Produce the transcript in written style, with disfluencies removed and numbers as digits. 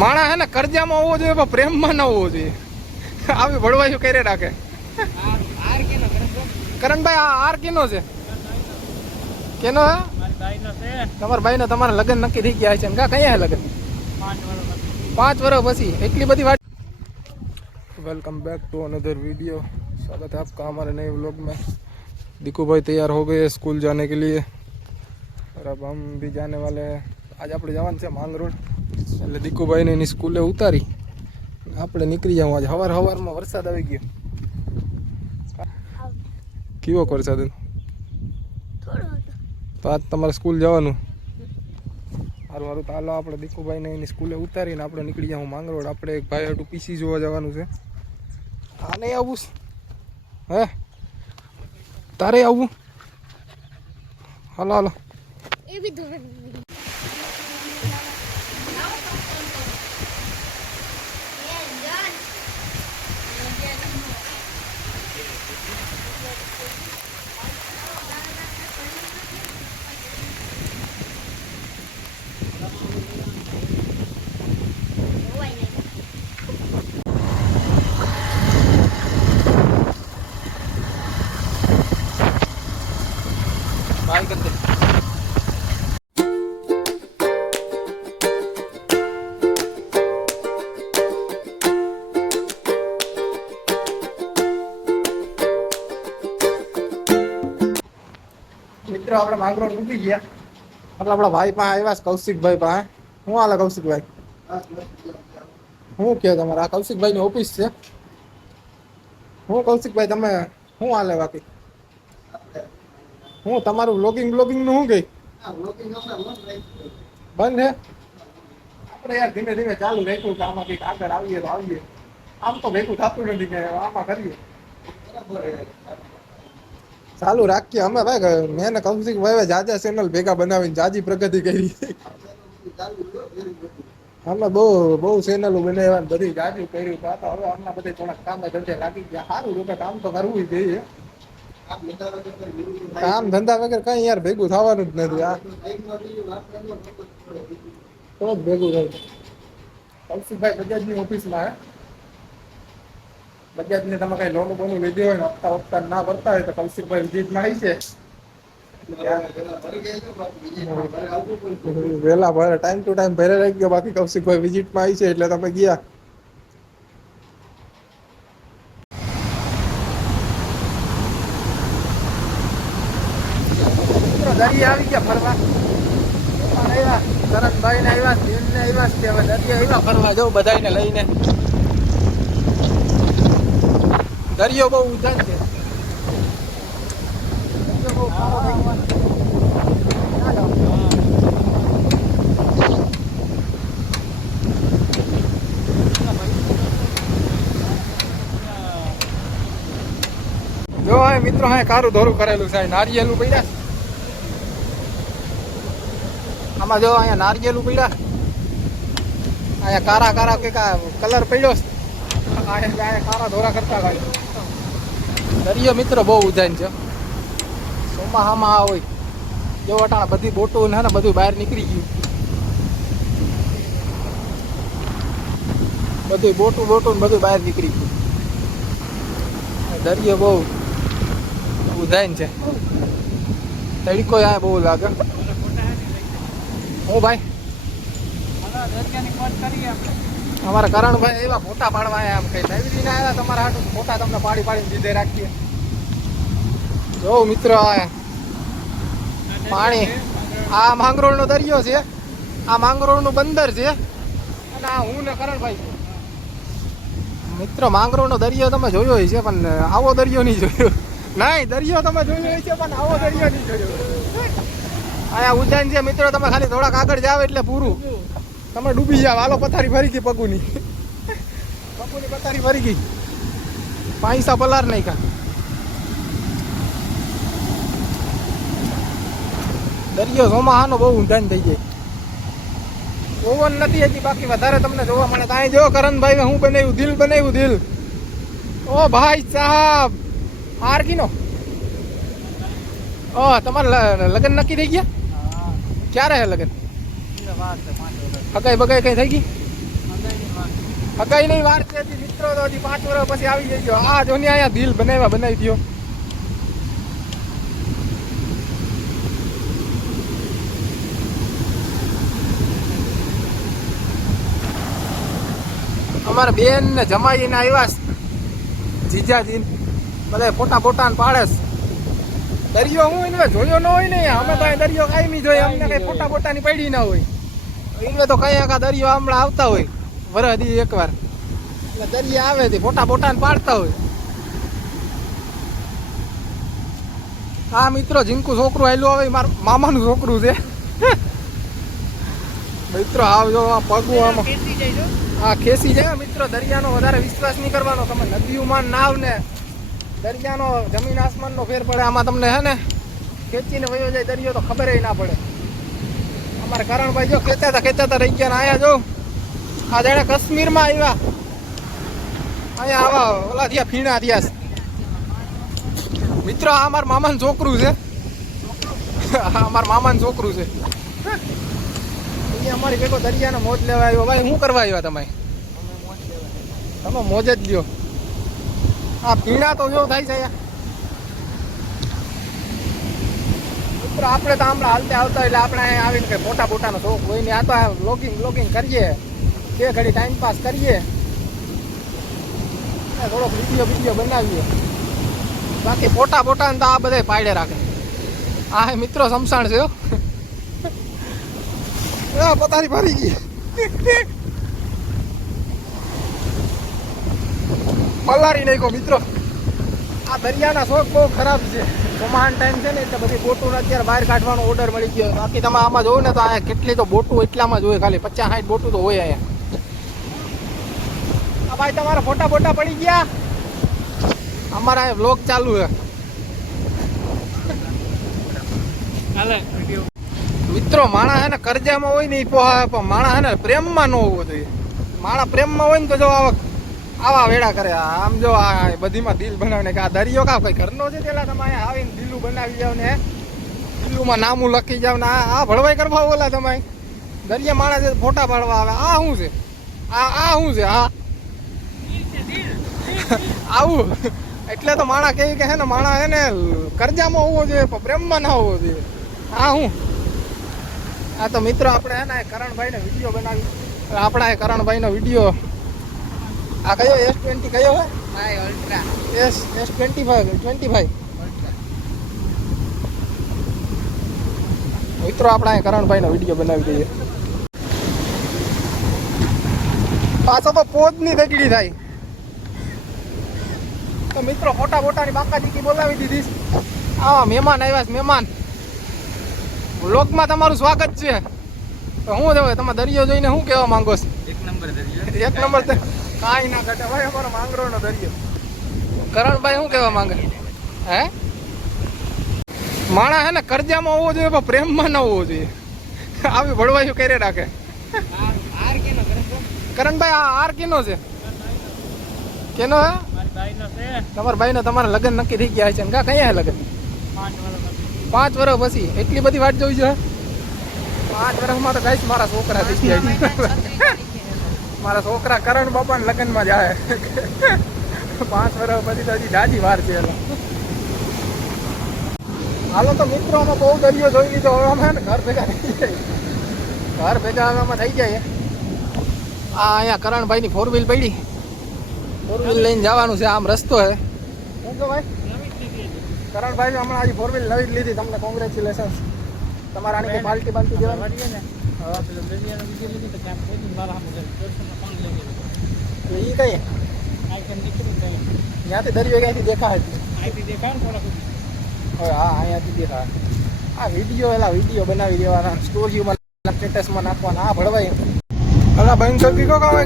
માણા હે ને કરજામાં હોવો જોઈએ પણ પ્રેમમાં ન હોવો જોઈએ. આવી ભળવાયું કરે રાખે. કરણભાઈ આ આર કેનો છે? કેનો હે? તમારા ભાઈ ને તમારા લગ્ન નક્કી થઈ ગયા છે ને? કયા લગ્ન? 5 વર્ષ પછી એટલી બધી વાત. Welcome back to another video. स्वागत है आपका हमारे नए व्लॉग में। दिकू भाई तैयार हो गए स्कूल जाने के लिए और अब हम भी जाने वाले हैं। आज આપણે જવાનું છે માંગરોળ, એટલે દિકુ ભાઈને એની સ્કૂલે ઉતારી આપણે નીકળી જાવ। આજ સવારમાં વરસાદ આવી ગયો। કેવો વરસાદ? તો આજ તમારે સ્કૂલ જવાનું? સારું સારું, તો હાલો આપણે દિકુભાઈને એની સ્કૂલે ઉતારીને આપણે નીકળી જાવ માંગરોળ। આપણે એક ભાઈ હાટું પીસી જોવા જવાનું છે। આ નહીં આવું? હે તારે આવું? હાલો હાલો। એ બી ધોવે बाय कर दे। મિત્રો આપણે માંગરોળ ઉઠી ગયા એટલે આપણા ભાઈ પાસે આવ્યા, કૌશિકભાઈ પાસે। શું હાલે કૌશિકભાઈ? શું કહે તમારે? આ કૌશિકભાઈની ઓફિસ છે। હું કૌશિકભાઈ તમે શું હાલે બાકી? હું તમારું બ્લોગિંગ નું શું ગઈ? બંધ હે? આપણે યાર ધીમે ધીમે ચાલુ રાખ્યું કે આમાં કંઈક આગળ આવીએ તો આવીએ। આમ તો ભેગું થતું નથી કે આમાં કરીએ, ચાલુ રાખીએ અમે ભાઈ। મેં ને કૌશિકભાઈ જાજા ચેનલ ભેગા બનાવીને જાજી પ્રગતિ કરી। અમે બહુ ચેનલો બનાવ્યા ને બધી જાજુ કર્યું, તો હવે હમણાં બધે થોડાક કામ ધંધે લાગી ગયા। સારું લોકો કામ તો કરવું જ જોઈએ, કામ ધંધા વગર કઈ યાર ભેગું થવાનું જ નથી। આ તો જ ભેગું થાય। કૌશિકભાઈ બજાજની ઓફિસમાં હે। બજાજને તમે કઈ લોન બોનું લીધી હોય ને હપ્તા ના ભરતા હોય તો કૌશિકભાઈ વિઝિટમાં આવી છે। વેલા ભરે ટાઈમ ટુ ટાઈમ ભરે રહી ગયો, બાકી કૌશિકભાઈ વિઝિટમાં આવી છે એટલે તમે ગયા। દરિયા આવી ગયા ફરવા, આવ્યા કરણભાઈ ને આવ્યા, દિલ ને આવ્યા કે હવે દરિયા આવ્યા ફરવા જવું બધાને લઈને। દરિયો બહુ ઉજાન છે, દરિયો બહુ સારો દેખવાનો। જો હા મિત્રો, હા કારું ધોરું કરેલું છે, નારિયેલું પડ્યા આમાં। જો અહીંયા નારિયેલું પડ્યા, અહીંયા કારા કારા કે કલર પડ્યો, અહીંયા કારા ધોરા કરતા ભાઈ। દરિયો મિત્રો બહુ ઉજાન છે, ચોમાસામાં હોય જો અટાણા બધી બોટો ને બધું બહાર નીકળી ગયું, બધું બોટું ને બધું બહાર નીકળી ગયું। દરિયો બહુ ઉજાન છે, તડકો આ બહુ લાગે। હું ભાઈ અમારા કરણભાઈ એવા ફોટા પાડવા આમ કઈ લાઈબ્રેરીને આવ્યા તમારા હાટું ફોટા તમને પાડીને દીધે રાખીએ। જો મિત્રો પાણી, આ માંગરોળનો દરિયો છે, આ માંગરોળનું બંદર છે, અને આ હું ને કરણભાઈ મિત્રો માંગરોળનો દરિયો તમે જોયો હોય છે પણ આવો દરિયો નહીં જોયો। નહીં, દરિયો તમે જોયો હોય છે પણ આવો દરિયો નહીં જોયો। અહીંયા ઉજાન છે મિત્રો, તમે ખાલી થોડાક આગળ જાવ એટલે પૂરું તમે ડૂબી જાવ। હાલો પથારી ફરી ગઈ, પગુની પથારી ફરી ગઈ, પૈસા પલાર નાખ્યા। દરિયો ચોમાસાનો બહુ ઊંધાન થઈ જાય, ઓવન નથી હજી બાકી વધારે તમને જોવા મળે। ત્યાં જો કરણભાઈ હું બનાવ્યું, દિલ બનાવ્યું, દિલ। ઓ ભાઈ સાહેબ આરકીનો તમારે લગ્ન નક્કી થઈ ગયા? ક્યારે હે લગ્ન? હગાઈ બગાઈ કઈ થઈ ગઈ? અગાઈ નહીં વાર છે હજી મિત્રો, તો હજી 5 વર્ષ પછી આવી જજો. આ જો ને અહીંયા દિલ બનાવી દો. અમારા બેન ને જમાઈ ને આવ્યા જીજાજી બધા ફોટા ને પાડે. દરિયો હું એને જોયો ન હોય ને, અમે તો દરિયો કાયમી જોઈએ, અમને કઈ ફોટા ની પડી ના હોય. એને તો કઈ દરિયો હમણાં આવતા હોય વરદી એકવાર, એટલે દરિયા આવે છે ફોટા ને પાડતા હોય. હા મિત્રો, જીંકુ છોકરું આવેલું હવે મારા મામાનું છોકરું છે મિત્રો. આવજો આ પગું આમાં હા ખેસી જાય મિત્રો. દરિયાનો વધારે વિશ્વાસ નહીં કરવાનો. તમે નદીઓમાં નાવ ને દરિયાનો જમીન આસમાનનો ફેર પડે. આમાં તમને હે ને ખેંચીને વયો જાય દરિયો તો ખબર ના પડે. અમારે કરણભાઈ જો ખેંચાતા રહી ગયા ને આયા જો આ જાણે કાશ્મીરમાં આવ્યા. અહીંયા આવા ઓલા થયા ફીણા થયા મિત્રો. આ અમારા મામાનું છોકરું છે. અમારા મામાનું છોકરું છે. અમારી ભેગો દરિયાનો મોજ લેવા આવ્યો. ભાઈ શું કરવા આવ્યા તમે? તમે મોજ જ લ્યો. આ પીણા તો જો થાય છે મિત્રો. આપણે તો હમણાં હાલતા આવતા એટલે આપણે અહીંયા આવીને કઈ ફોટાનો શોખ હોય ને. આ તો વ્લોગિંગ કરીએ, બે ઘડી ટાઈમ પાસ કરીએ, થોડોક વિડીયો બનાવીએ. બાકી ફોટા ને તો આ બધા પાડે રાખે. આ મિત્રો સમસાણ છે પોતાની ભરી ગઈ. પલારી નાખો મિત્રો. આ દરિયાના શોખ બહુ ખરાબ છે. ચોમાહાન ટાઈમ છે ને એટલે બધી બોટું અત્યારે બહાર કાઢવાનો ઓર્ડર મળી ગયો. બાકી તમે આમાં જોવો ને તો અહીંયા કેટલી તો બોટું એટલામાં જ હોય, ખાલી 50-60 બોટું તો હોય અહીંયા. આ ભાઈ તમારા ફોટા પડી ગયા. અમારા વ્લોગ ચાલુ છે મિત્રો. માણા હે ને કરજામાં હોય ને એ પોહા, પણ માણા હે ને પ્રેમમાં ન હોવો જોઈએ. માણા પ્રેમમાં હોય ને તો જો આવા વેડા કરે. આમ જો આ બધીમાં દિલ બનાવીને કે આ દરિયો કા કોઈ ઘરનો છે, પેલા તમે અહીંયા આવીને દિલું બનાવી જાવ ને દિલુમાં નામું લખી જાવ ને આ ભળવાઈ કરવા ઓલા તમે દરિયા માણા છે ફોટા પાડવા આવે. આ શું છે? આ શું છે? હા આવું એટલે તો માણા કે હે ને માણા હે ને કરજામાં હોવો જોઈએ પણ પ્રેમમાં ના હોવો જોઈએ. આ શું? આ તો મિત્રો આપણે હે ને કરણભાઈને વિડીયો બનાવી. આપણા કરણભાઈનો વિડીયો આ કયો S20 કયો હે? ભાઈ અલ્ટ્રા S25 મિત્રો. આપણા કરણભાઈનો વિડીયો બનાવી દઈએ. પાછો તો પોજની દગડી થાય તો મિત્રો ફોટાની બાકાજીકી બોલાવી દીધી. આવા મહેમાન આવ્યા છે. મહેમાન વ્લોગમાં તમારું સ્વાગત છે. તો શું થયું તમે દરિયો જોઈને શું કહેવા માંગો છો? એક નંબર કાંઈ ના ઘટે ભાઈ. અમારો માંગરોળનો દરિયો. કરણભાઈ શું કહેવા માંગે હે? માણા હે ને કરજામાં હોવો જોઈએ પણ પ્રેમમાં ન હોવો જોઈએ. આવી ભળવાયું કરે રાખે. કરણભાઈ આ આર કેનો છે? કેનો હે? તમારા ભાઈનો તમારા લગ્ન નક્કી થઈ ગયા છે ને? કયા લગ્ન? 5 વર્ષ પછી. એટલી બધી વાટ જોઈ છે? 5 વર્ષમાં તો કઈ મારા છોકરા થઈ ગયા. મારા છોકરા કરણ બાપા ને લગ્નમાં જાય. 5 વર્ષ પછી તો હજી જાજી વાર છે. હાલો તો મિત્રો અમે બહુ દરિયો જોઈ લીધો. હવે અમે ઘર ભેગા થઈ જાય. થઈ જાય. આ અહીંયા કરણભાઈની 4 વ્હીલ પડી. 4 વ્હીલ લઈને જવાનું છે. આમ રસ્તો હે. શું કહો ભાઈ? કરણભાઈ હમણાં આજે 4 વ્હીલ નવી જ લીધી. તમને કોંગ્રેચ્યુલેશન. તમારા આની પાર્ટી દેવાની ને? હા એ કઈ ત્યાંથી દરિયો ક્યાંથી દેખાય? હા અહીંયાથી દેખાય. આ વિડીયો બનાવી દેવાના, સ્ટોરીમાં સ્ટેટસમાં નાખવાના. આ ભળવાય અલા બંધ કરી કહો કામ